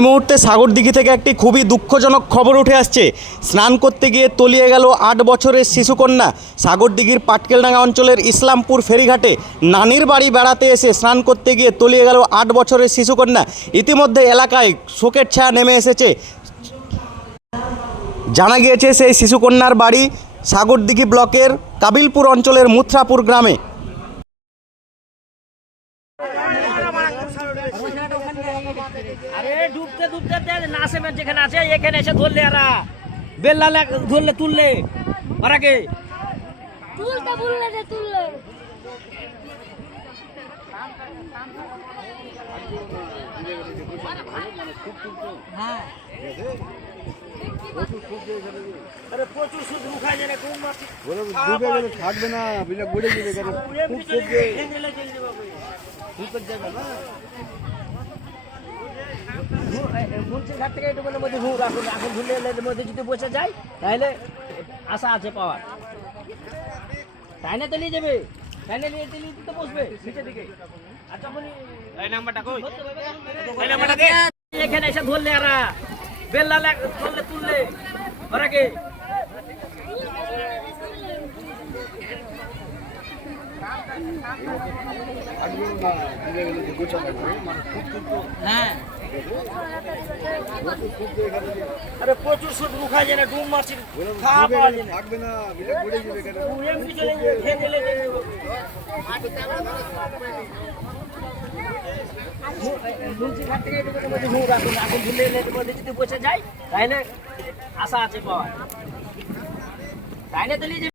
এই মুহূর্তে সাগরদিঘি থেকে একটি খুবই দুঃখজনক খবর উঠে আসছে। স্নান করতে গিয়ে তলিয়ে গেল ৮ বছরের শিশুকন্যা। সাগরদিঘির পাটকেলডাঙ্গা অঞ্চলের ইসলামপুর ফেরিঘাটে নানির বাড়ি বেড়াতে এসে স্নান করতে গিয়ে তলিয়ে গেল ৮ বছরের শিশুকন্যা। ইতিমধ্যে এলাকায় শোকের ছায়া নেমে এসেছে। জানা গিয়েছে সেই শিশুকন্যার বাড়ি সাগরদিঘি ব্লকের কাবিলপুর অঞ্চলের মুথরাপুর গ্রামে। আরে ডুবতে ডুবতে নাসে যেখানে আছে এখানে এসে ধরলে এরা বেল্লা ধরলে তুললে ওরাকে তুলতে বললে রে তুললে হ্যাঁ আরে প্রচুর সুদ মুখায় জানে কোন মাছ বলে ডুবে গেলে থাকবে না বিলে গড়ে যাবে কেন খুব খুব যাবে না মুন্সির ঘাট থেকে একটু মধ্যে ঘুর এখন এখন ঝুলে মধ্যে যদি বসে যায় তাহলে আশা আছে পাওয়ার। তাই না তো নিয়ে যাবে, তাই না নিয়ে তো বসবে নিচের দিকে। আর যখনই এই নাম্বারটা কই এই নাম্বারটা দে এখানে এসে ধরলে এরা বেল্লা ধরলে তুললে ওরাকে হ্যাঁ আরে প্রচুর সুদ মুখায় যায় না ডুব মাছের খাওয়া পাওয়া যায় না থাকবে না বিলে গড়ে যাবে কেন এমনি চলে যাবে খেয়ে মুন্সির ঘাট থেকে একটু মধ্যে ঘুর এখন এখন ঝুলে মধ্যে যদি বসে যায় তাহলে আশা আছে পাওয়ার। তাই না তো নিয়ে